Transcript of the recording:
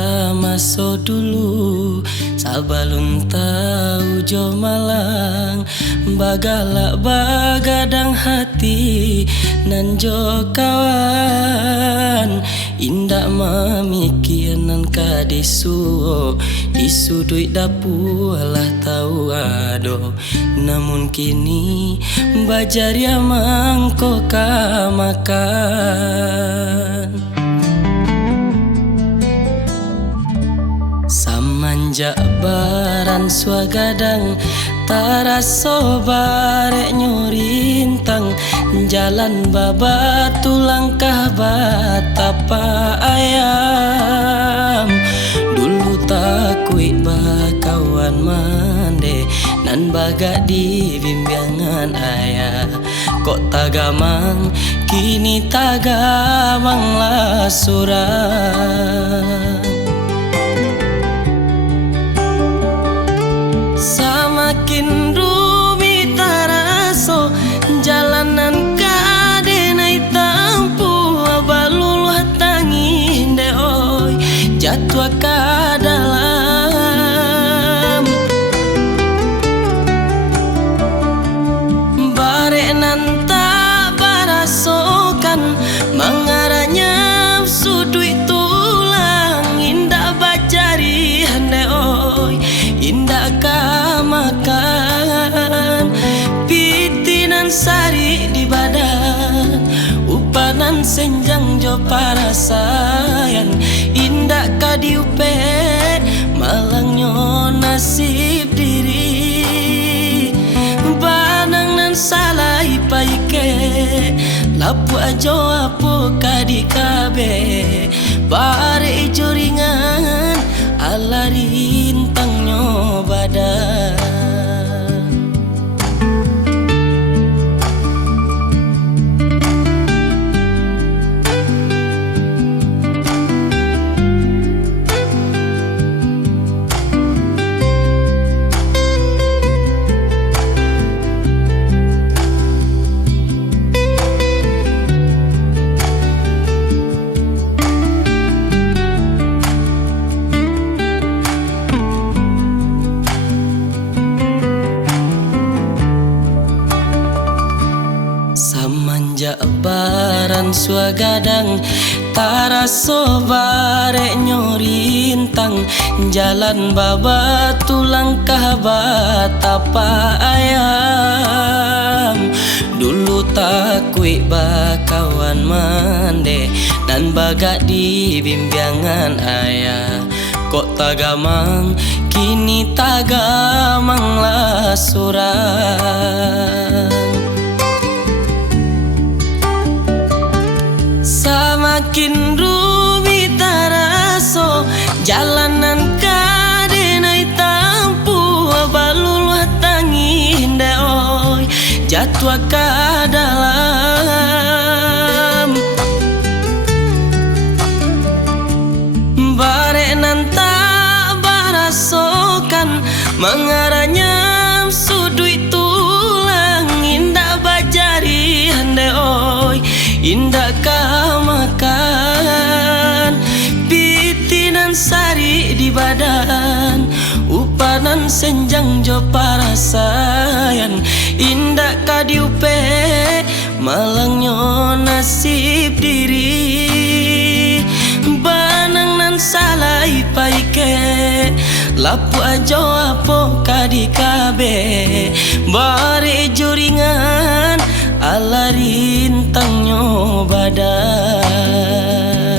cerita masa dulu sabalun tahu jo malang bagalak bagadang hati nan jo kawan indak memikiran ka disu duit dapur lah tahu ado namun kini bajar ya mangko ka makan samanjak baran swagadang taraso barek nyurintang jalan babatu langkah batapa ayam dulu takui bakawan mande nan baga di bimbingan ayah kok tagamang kini tagamang lah surang samakin rumit taraso jalanan kadenai tampu abaluluh tangin de oi jatuh ka dalam bare nan tak barasokan mengaranya sudui tulang indah bajari hande oi indah ka makan pitinan sari di badan upanan senjang jo parasayan indah ka diupe malangnya nasib diri banang nan salah ipaike lapu ajo apo ka di kabe bare ijo ringan ala rintangnya badan samanjak baran swagadang taraso barek nyorintang jalan babatu langkah batapa ayam dulu takui bakawan mande dan baga di bimbingan ayah kok tagamang kini tagamang lah surang samakin rumit taraso jalanan kadenai tampu abaluluh tangin de oi jatuh ka dalam bare nan tak barasokan mengaranya sudui tulang indah bajari hande oi indah ka makan pitinan sari di badan upanan senjang jo parasayan indah ka diupe malangnya nasib diri banang nan salah ipaike lapu ajo apo ka di kabe bare juringan ala rintangnya badan